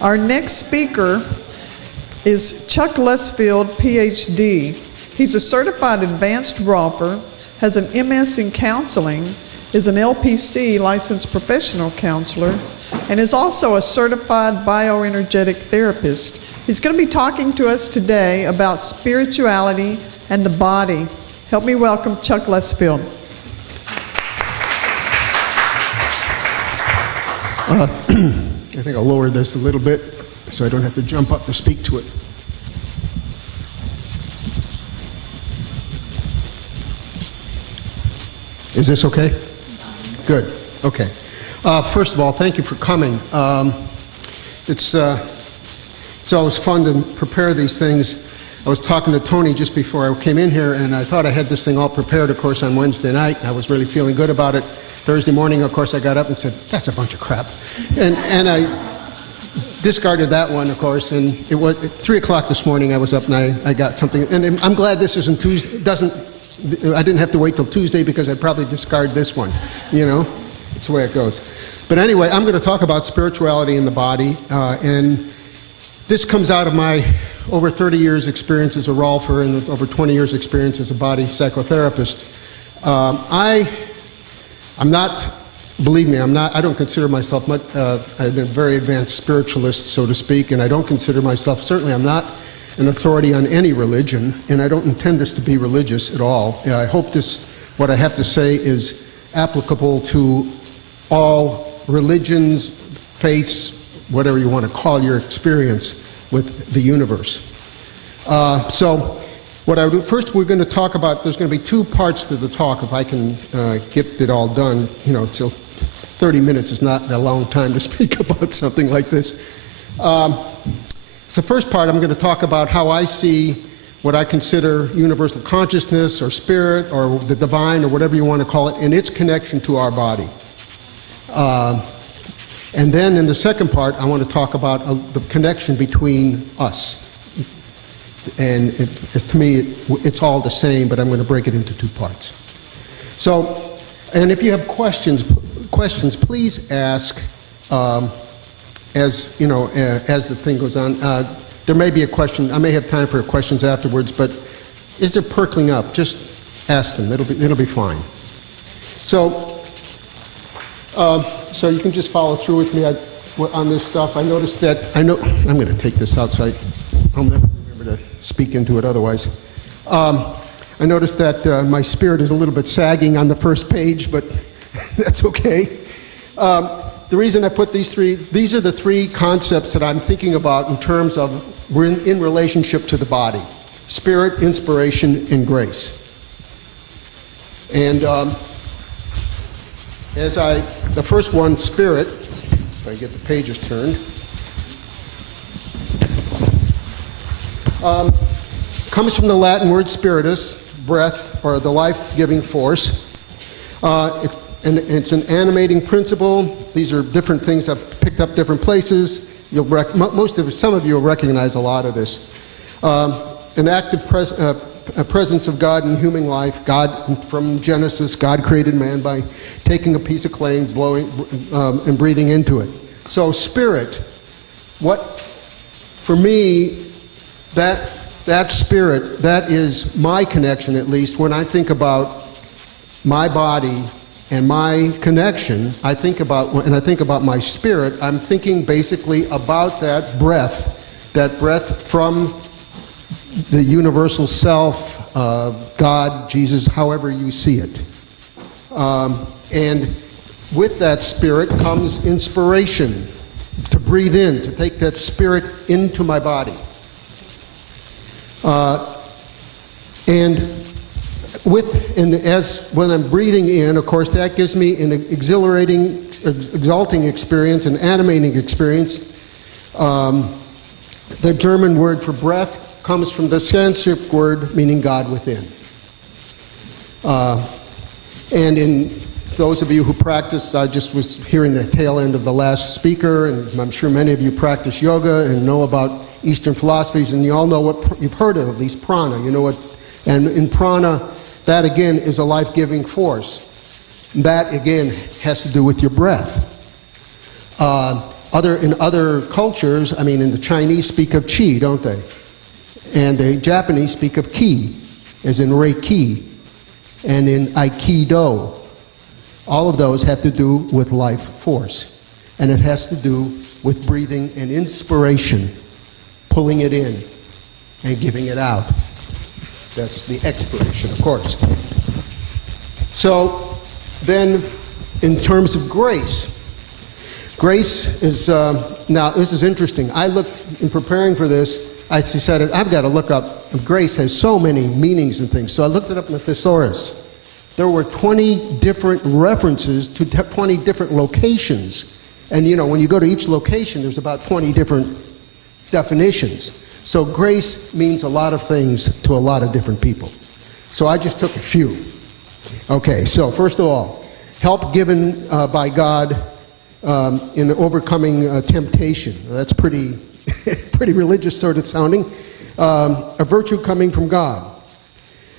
Our next speaker is Chuck Lustfield, Ph.D. He's a certified advanced golfer, has an MS in counseling, is an LPC licensed professional counselor, and is also a certified bioenergetic therapist. He's going to be talking to us today about spirituality and the body. Help me welcome Chuck Lustfield. I think I'll lower this a little bit so I don't have to jump up to speak to it. Is this okay? Good. Okay. First of all, thank you for coming. It's always fun to prepare these things. I was talking to Tony just before I came in here, and I thought I had this thing all prepared, of course, on Wednesday night. I was really feeling good about it. Thursday morning, of course, I got up and said, that's a bunch of crap. And I discarded that one, of course, and it was at 3 o'clock this morning I was up and I got something. And I'm glad this isn't Tuesday. I didn't have to wait till Tuesday because I'd probably discard this one. You know, it's the way it goes. But anyway, I'm going to talk about spirituality in the body, and this comes out of my over 30 years experience as a rolfer and over 20 years experience as a body psychotherapist. I'm not, believe me, I don't consider myself much, I've been a very advanced spiritualist, so to speak, and I don't consider myself, certainly I'm not an authority on any religion, and I don't intend this to be religious at all. I hope what I have to say is applicable to all religions, faiths, whatever you want to call your experience with the universe. So what I would, first we're going to talk about, there's going to be two parts to the talk if I can get it all done. You know, till 30 minutes is not a long time to speak about something like this. So the first part I'm going to talk about how I see what I consider universal consciousness or spirit or the divine or whatever you want to call it and its connection to our body. And then in the second part, I want to talk about the connection between us. And to me, it's all the same, but I'm going to break it into two parts. So, and if you have questions, please ask as you know, as the thing goes on. There may be a question. I may have time for questions afterwards, but is there perking up? Just ask them. It'll be fine. So you can just follow through with me on this stuff. I noticed that, I'm going to take this outside. I'll never remember to speak into it otherwise. I noticed that my spirit is a little bit sagging on the first page, but that's okay. The reason I put these are the three concepts that I'm thinking about in terms of, we're in relationship to the body. Spirit, inspiration, and grace. And the first one, spirit, if I get the pages turned, comes from the Latin word spiritus, breath, or the life-giving force. And it's an animating principle. These are different things I've picked up different places. Some of you will recognize a lot of this. An active presence of God in human life. God, from Genesis, God created man by taking a piece of clay and blowing and breathing into it. So spirit, for me, that spirit, that is my connection, at least when I think about my body and my connection. When I think about my spirit, I'm thinking basically about that breath from the universal self, God, Jesus, however you see it. And with that spirit comes inspiration, to breathe in, to take that spirit into my body. When I'm breathing in, of course, that gives me an exalting experience, an animating experience. The German word for breath comes from the Sanskrit word meaning God within. And in those of you who practice, I just was hearing the tail end of the last speaker, and I'm sure many of you practice yoga and know about Eastern philosophies, and you all know what you've heard of, at least prana. You know what, and in prana, that again is a life-giving force. That again has to do with your breath. in other cultures, I mean, in the Chinese speak of qi, don't they? And the Japanese speak of ki, as in reiki, and in aikido. All of those have to do with life force. And it has to do with breathing and inspiration, pulling it in and giving it out. That's the expiration, of course. So then, in terms of grace, grace is, now this is interesting. I looked, in preparing for this, I decided I've got to look up, grace has so many meanings and things. So I looked it up in the thesaurus. There were 20 different references to 20 different locations. And you know, when you go to each location, there's about 20 different definitions. So grace means a lot of things to a lot of different people. So I just took a few. Okay, so first of all, help given by God in overcoming temptation. That's pretty, pretty religious sort of sounding. A virtue coming from God.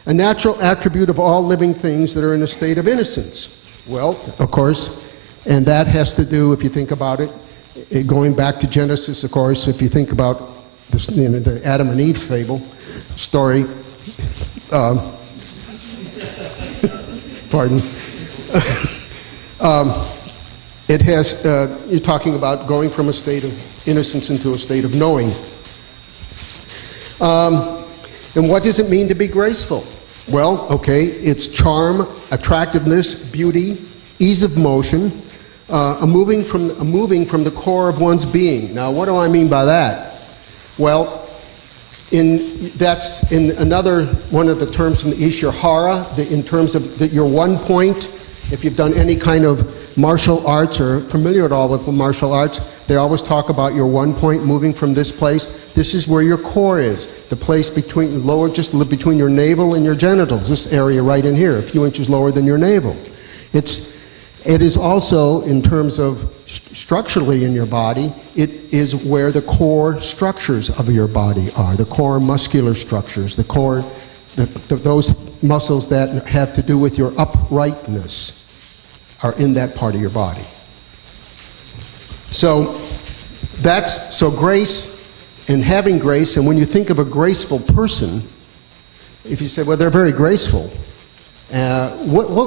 A natural attribute of all living things that are in a state of innocence. Well, of course, and that has to do, if you think about it, going back to Genesis, of course, if you think about this, you know, the Adam and Eve fable story. Pardon. It has, you're talking about going from a state of innocence into a state of knowing. And what does it mean to be graceful? Well, okay, it's charm, attractiveness, beauty, ease of motion, a moving from the core of one's being. Now, what do I mean by that? Well, that's in another one of the terms from the Schacherer, in terms of your one point. If you've done any kind of martial arts or familiar at all with martial arts, they always talk about your one point moving from this place. This is where your core is, the place between lower, just between your navel and your genitals. This area right in here, a few inches lower than your navel. It is also, in terms of structurally in your body, it is where the core structures of your body are, the core muscular structures, the core, those muscles that have to do with your uprightness are in that part of your body. So grace and having grace, and when you think of a graceful person, if you say, well, they're very graceful,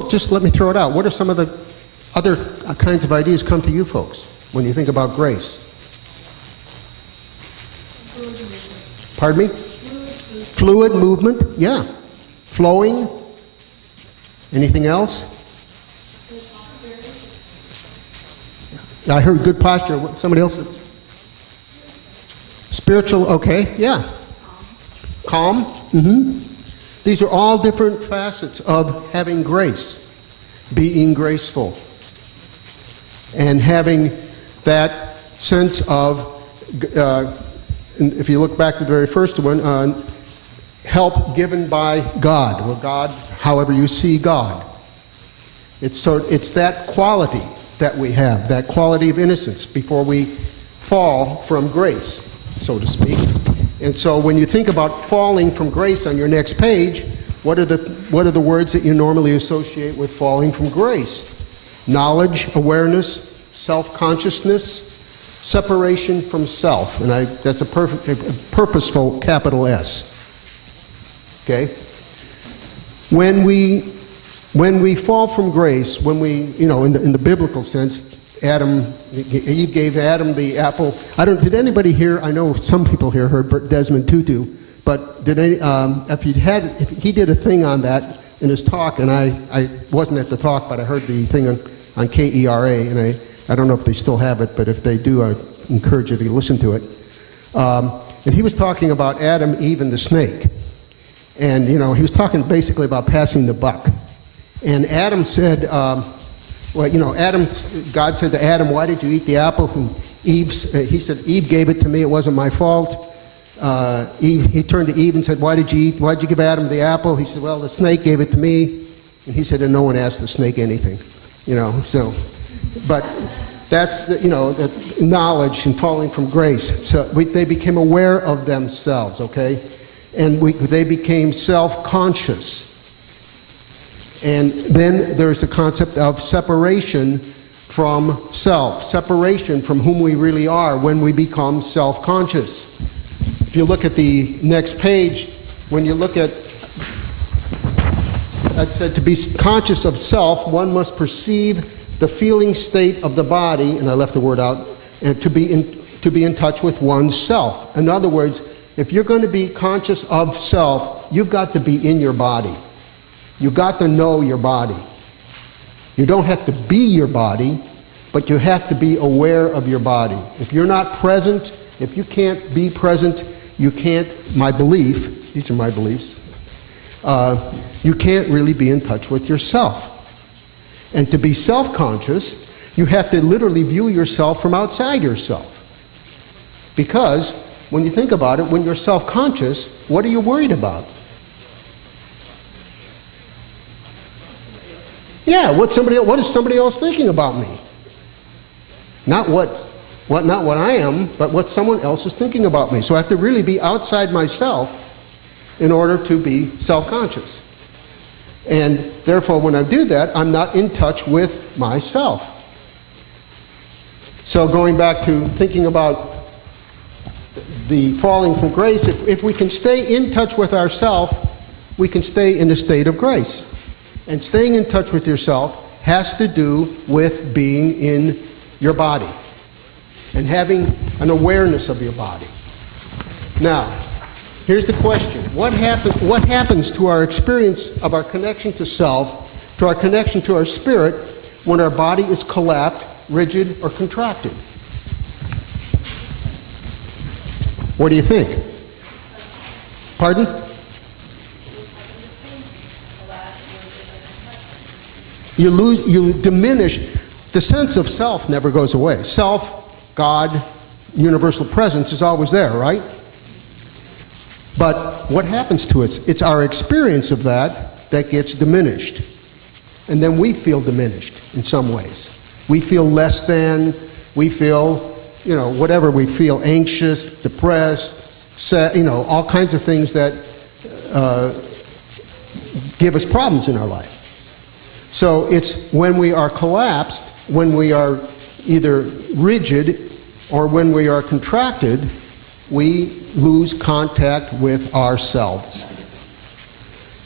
just let me throw it out. What are some of the other kinds of ideas come to you folks when you think about grace? Pardon me? Fluid movement, yeah. Flowing. Anything else? I heard good posture. Somebody else? Spiritual, okay, yeah. Calm. Mm-hmm. These are all different facets of having grace, being graceful, and having that sense of, if you look back to the very first one, help given by God. Well, God, however you see God. It's that quality that we have, that quality of innocence before we fall from grace, so to speak. And so when you think about falling from grace on your next page, what are the words that you normally associate with falling from grace? Knowledge, awareness, self-consciousness, separation from self. And that's a purposeful capital S. Okay? When we fall from grace, when we, in the biblical sense, Eve gave Adam the apple. Did anybody here, I know some people here heard Desmond Tutu, but if he did a thing on that in his talk, and I wasn't at the talk, but I heard the thing on KERA, and I don't know if they still have it, but if they do, I encourage you to listen to it. And he was talking about Adam, Eve, and the snake. And, he was talking basically about passing the buck. And Adam said, God said to Adam, why did you eat the apple? And he said, Eve gave it to me, it wasn't my fault. He turned to Eve and said, why'd you give Adam the apple? He said, well, the snake gave it to me. And he said, and no one asked the snake anything. But that's the knowledge and falling from grace. So they became aware of themselves, okay? And they became self-conscious. And then there's the concept of separation from self, separation from whom we really are when we become self-conscious. If you look at the next page, when you look at, I said to be conscious of self, one must perceive the feeling state of the body, and I left the word out, and to be in touch with one's self. In other words, if you're going to be conscious of self, you've got to be in your body. You've got to know your body. You don't have to be your body, but you have to be aware of your body. If you're not present, if you can't be present, you can't, my belief, these are my beliefs, you can't really be in touch with yourself. And to be self-conscious, you have to literally view yourself from outside yourself. Because when you think about it, when you're self-conscious, what are you worried about? Yeah, what is somebody else thinking about me? Not what I am, but what someone else is thinking about me. So I have to really be outside myself in order to be self-conscious. And therefore, when I do that, I'm not in touch with myself. So going back to thinking about the falling from grace, if we can stay in touch with ourselves, we can stay in a state of grace. And staying in touch with yourself has to do with being in your body and having an awareness of your body. Now, here's the question. What happens to our experience of our connection to self, to our connection to our spirit, when our body is collapsed, rigid, or contracted? What do you think? Pardon? You diminish, the sense of self never goes away. Self, God, universal presence is always there, right? But what happens to us? It's our experience of that gets diminished. And then we feel diminished in some ways. We feel less than, we feel, whatever we feel, anxious, depressed, sad, all kinds of things that give us problems in our life. So it's when we are collapsed, when we are either rigid or when we are contracted, we lose contact with ourselves.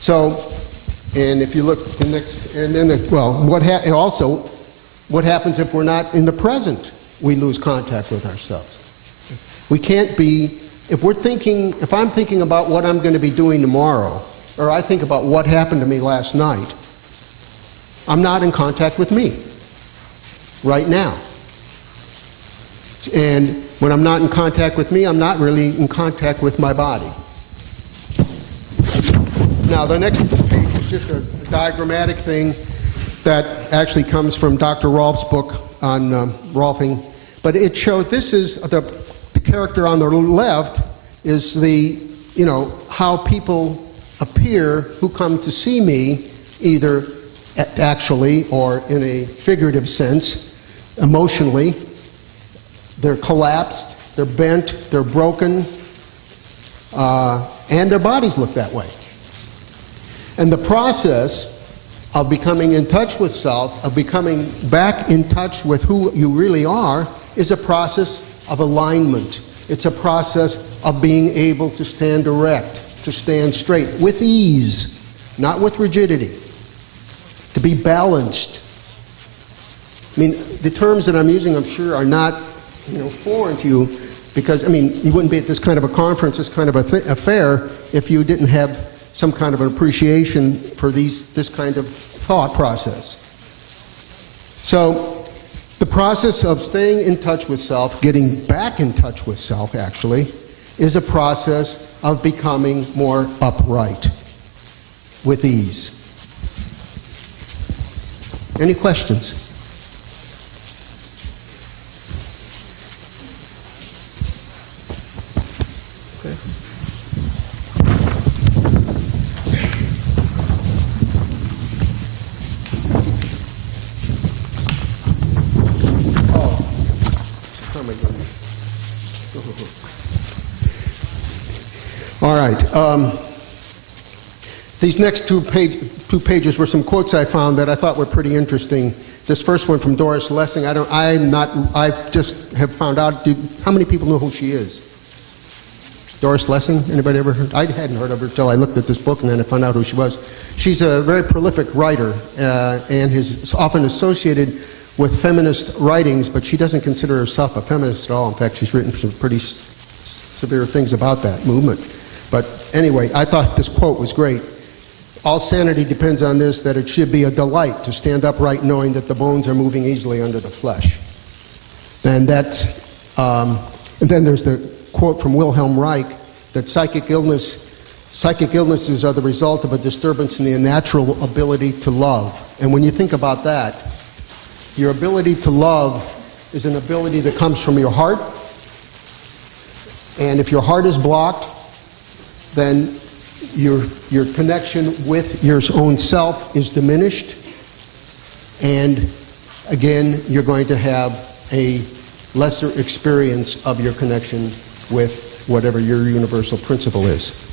So, and if you look at the next, and then, what happens if we're not in the present? We lose contact with ourselves. We can't be, if I'm thinking about what I'm going to be doing tomorrow, or I think about what happened to me last night, I'm not in contact with me right now. And when I'm not in contact with me, I'm not really in contact with my body. Now, the next page is just a diagrammatic thing that actually comes from Dr. Rolf's book on Rolfing. But it showed, this is the character on the left is how people appear who come to see me, either actually or in a figurative sense, emotionally. They're collapsed, they're bent, they're broken, and their bodies look that way. And the process of becoming in touch with self, of becoming back in touch with who you really are, is a process of alignment. It's a process of being able to stand erect, to stand straight, with ease, not with rigidity. To be balanced. I mean, the terms that I'm using, I'm sure, are not, foreign to you, because, you wouldn't be at this kind of a conference, this kind of affair, if you didn't have some kind of an appreciation for this kind of thought process. So, the process of staying in touch with self, getting back in touch with self, actually, is a process of becoming more upright, with ease. Any questions? Okay. Oh my goodness. All right. These next two pages. two pages were some quotes I found that I thought were pretty interesting. This first one from Doris Lessing. I just have found out. How many people know who she is? Doris Lessing? Anybody ever heard? I hadn't heard of her until I looked at this book, and then I found out who she was. She's a very prolific writer and is often associated with feminist writings, but she doesn't consider herself a feminist at all. In fact, she's written some pretty severe things about that movement. But anyway, I thought this quote was great. All sanity depends on this, that it should be a delight to stand upright knowing that the bones are moving easily under the flesh. And then there's the quote from Wilhelm Reich that psychic illnesses are the result of a disturbance in the natural ability to love. And when you think about that, your ability to love is an ability that comes from your heart. And if your heart is blocked, then your connection with your own self is diminished. And again, you're going to have a lesser experience of your connection with whatever your universal principle is.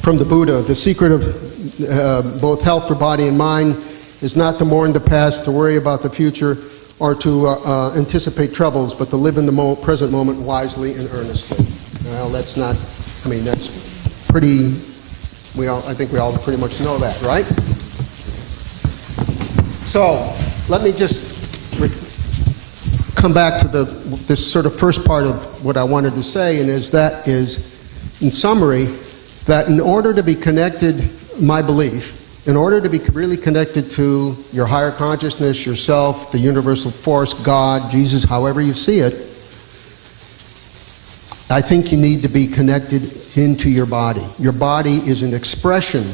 From the Buddha, the secret of both health for body and mind is not to mourn the past, to worry about the future, or to anticipate troubles, but to live in the present moment wisely and earnestly. Well, that's not, that's pretty, I think we all pretty much know that, right? So, let me just come back to this sort of first part of what I wanted to say, and that is, in summary, that in order to be connected, my belief, in order to be really connected to your higher consciousness, yourself, the universal force, God, Jesus, however you see it, I think you need to be connected into your body. Your body is an expression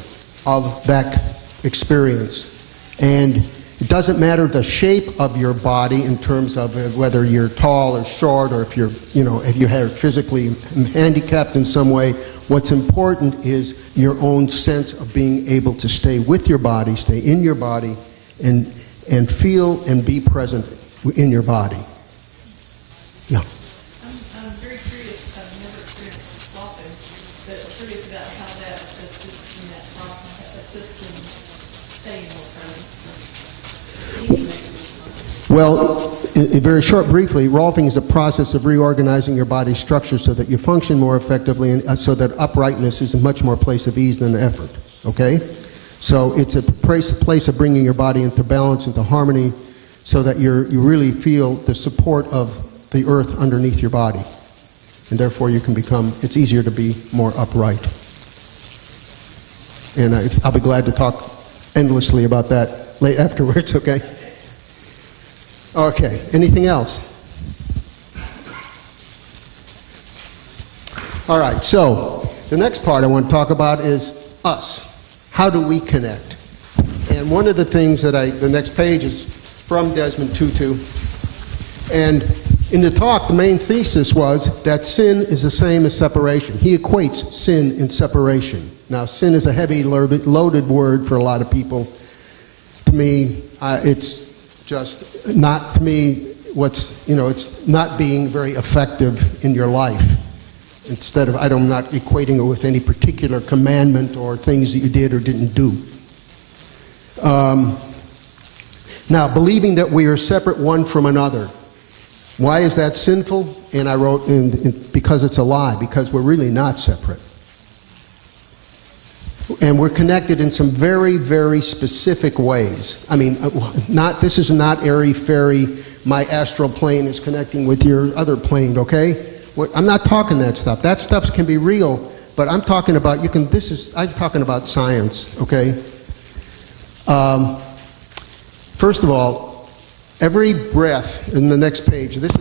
of that experience. And it doesn't matter the shape of your body in terms of whether you're tall or short, or if you're, if you are physically handicapped in some way. What's important is your own sense of being able to stay with your body, stay in your body, and feel and be present in your body. Yeah. I'm very curious. I've never experienced swapping, but I'm curious about how that assists in that process, assists in staying more present. Well, very short, briefly, rolfing is a process of reorganizing your body's structure so that you function more effectively, and so that uprightness is a much more place of ease than effort. Okay? So it's a place of bringing your body into balance, into harmony, so that you really feel the support of the earth underneath your body. And therefore you can it's easier to be more upright. And I'll be glad to talk endlessly about that afterwards, okay? Okay, anything else? All right, so the next part I want to talk about is us. How do we connect? And one of the things the next page is from Desmond Tutu. And in the talk, the main thesis was that sin is the same as separation. He equates sin and separation. Now, sin is a heavy, loaded word for a lot of people. To me, it's just not, to me, it's not being very effective in your life. Instead of, I'm not equating it with any particular commandment or things that you did or didn't do. Now, believing that we are separate one from another. Why is that sinful? And I wrote, because it's a lie, because we're really not separate. And we're connected in some very, very specific ways. This is not airy-fairy, my astral plane is connecting with your other plane, okay? I'm not talking that stuff. That stuff can be real, but I'm talking about, I'm talking about science, okay? First of all, every breath, in the next page, this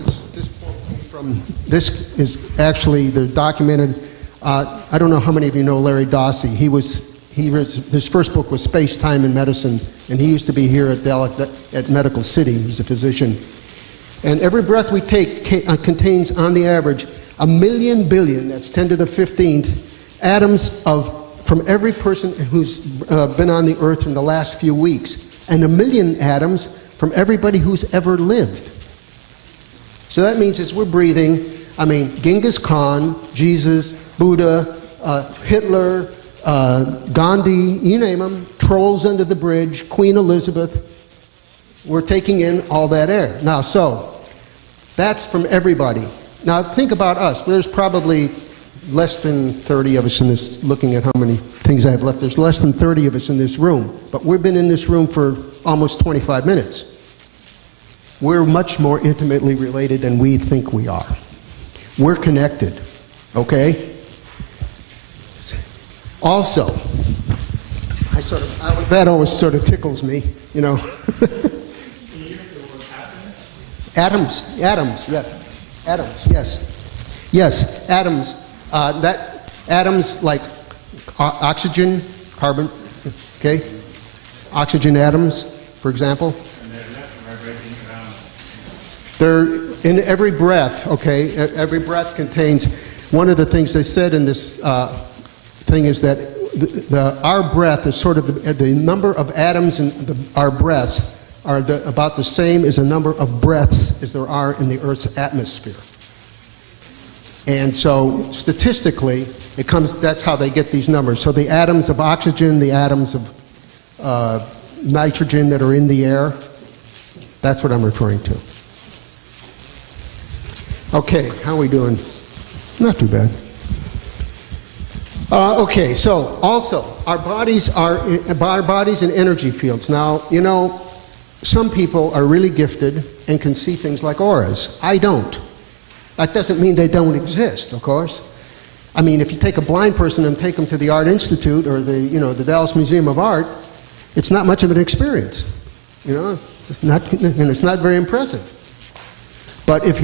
is actually, they're documented. I don't know how many of you know Larry Dossey. His first book was Space, Time, and Medicine, and he used to be here at Medical City. He's a physician. And every breath we take contains, on the average, 1 million billion, that's 10 to the 15th, atoms from every person who's been on the earth in the last few weeks, and 1 million atoms from everybody who's ever lived. So that means as we're breathing, I mean, Genghis Khan, Jesus, Buddha, Hitler, Gandhi, you name them, trolls under the bridge, Queen Elizabeth. We're taking in all that air. Now, so, that's from everybody. Now, think about us. There's probably less than 30 of us in this, looking at how many things I have left. There's less than 30 of us in this room. But we've been in this room for almost 25 minutes. We're much more intimately related than we think we are. We're connected, okay? Also, that always sort of tickles me, you know. Atoms, yes, atoms. Atoms like oxygen, carbon, okay? Oxygen atoms, for example. They're in every breath, okay? Every breath contains, one of the things they said in this thing is that our breath is sort of the number of atoms in our breaths are about the same as the number of breaths as there are in the Earth's atmosphere. And so statistically, that's how they get these numbers. So the atoms of oxygen, the atoms of nitrogen that are in the air, that's what I'm referring to. Okay, how are we doing? Not too bad. Okay, so also, our bodies and energy fields. Now, you know, some people are really gifted and can see things like auras. I don't. That doesn't mean they don't exist, of course. I mean, if you take a blind person and take them to the Art Institute or the Dallas Museum of Art, it's not much of an experience. You know, it's not very impressive. But if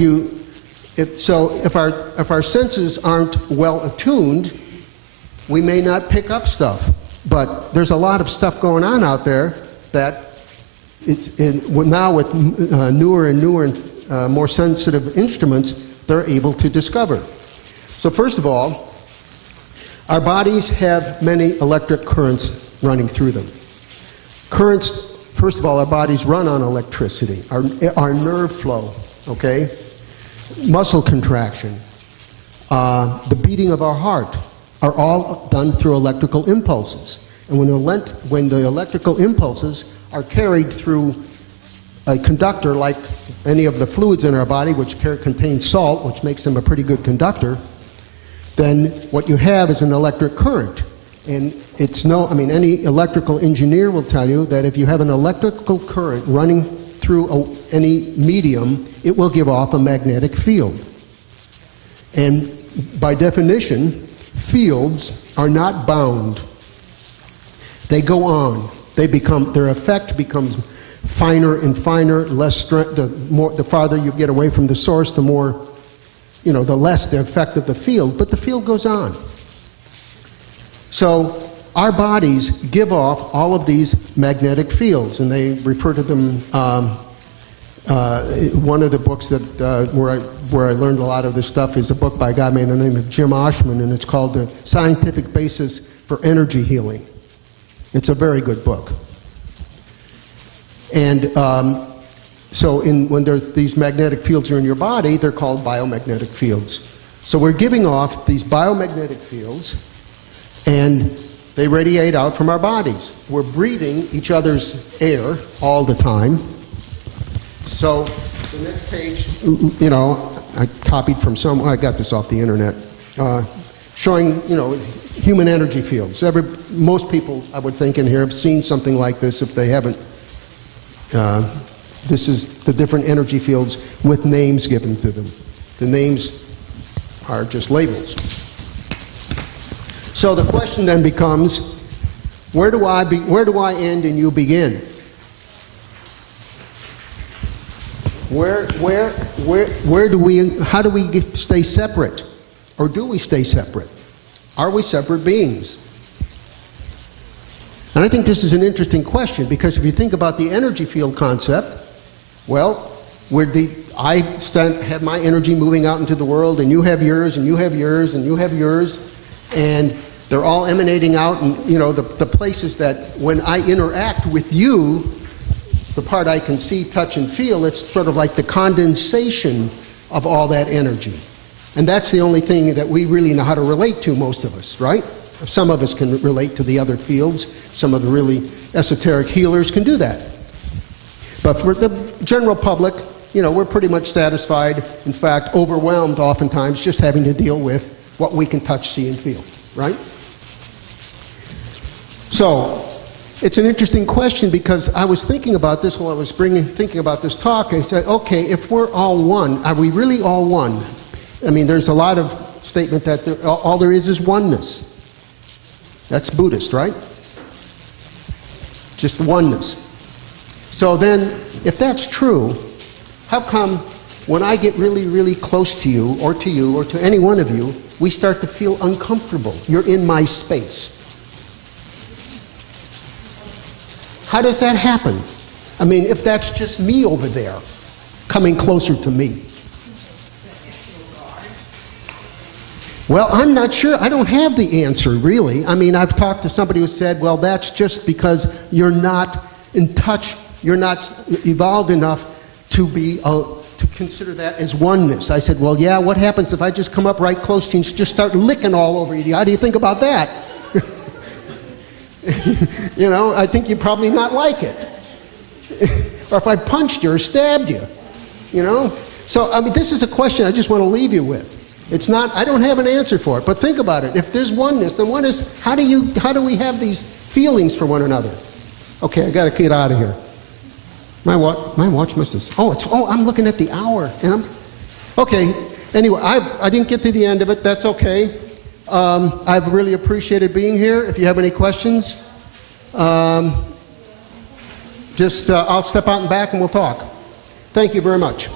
our senses aren't well attuned, we may not pick up stuff. But there's a lot of stuff going on out there that now with newer and more sensitive instruments, they're able to discover. So first of all, our bodies have many electric currents running through them. Currents, first of all, our bodies run on electricity, our nerve flow, okay? Muscle contraction, the beating of our heart are all done through electrical impulses. And when the electrical impulses are carried through a conductor like any of the fluids in our body, which contain salt, which makes them a pretty good conductor, then what you have is an electric current. And any electrical engineer will tell you that if you have an electrical current running through any medium, it will give off a magnetic field. And by definition, fields are not bound. They go on. Their effect becomes finer and finer, less strength. The farther you get away from the source, the more, the less the effect of the field. But the field goes on. So our bodies give off all of these magnetic fields, and they refer to them. One of the books that where I learned a lot of this stuff is a book by a guy by the name of Jim Oshman, and it's called The Scientific Basis for Energy Healing. It's a very good book. And when these magnetic fields are in your body, they're called biomagnetic fields. So we're giving off these biomagnetic fields, and they radiate out from our bodies. We're breathing each other's air all the time. So the next page, I copied from I got this off the internet, showing, human energy fields. Most people, I would think, in here have seen something like this. If they haven't, this is the different energy fields with names given to them. The names are just labels. So the question then becomes, where do I end and you begin? How do we stay separate? Or do we stay separate? Are we separate beings? And I think this is an interesting question, because if you think about the energy field concept, well, I have my energy moving out into the world, and you have yours, and you have yours, and you have yours, and they're all emanating out, and the places that when I interact with you, the part I can see, touch, and feel, it's sort of like the condensation of all that energy. And that's the only thing that we really know how to relate to, most of us, right? Some of us can relate to the other fields. Some of the really esoteric healers can do that. But for the general public, we're pretty much satisfied, in fact, overwhelmed oftentimes, just having to deal with what we can touch, see, and feel, right? So, it's an interesting question because I was thinking about this while I was thinking about this talk, and said, okay, if we're all one, are we really all one? I mean, there's a lot of statement that all there is oneness. That's Buddhist, right? Just oneness. So then, if that's true, how come when I get really, really close to you or to any one of you, we start to feel uncomfortable? You're in my space. How does that happen? I mean, if that's just me over there, coming closer to me. Well, I'm not sure. I don't have the answer, really. I mean, I've talked to somebody who said, well, that's just because you're not in touch, you're not evolved enough to be to consider that as oneness. I said, well, yeah, what happens if I just come up right close to you and just start licking all over you? How do you think about that? I think you'd probably not like it. Or if I punched you or stabbed you, So, I mean, this is a question I just want to leave you with. It's not, I don't have an answer for it, but think about it. If there's oneness, then how do we have these feelings for one another? Okay, I got to get out of here. My watch must have, I'm looking at the hour, and okay. Anyway, I didn't get to the end of it. That's okay. I've really appreciated being here. If you have any questions, I'll step out and back and we'll talk. Thank you very much.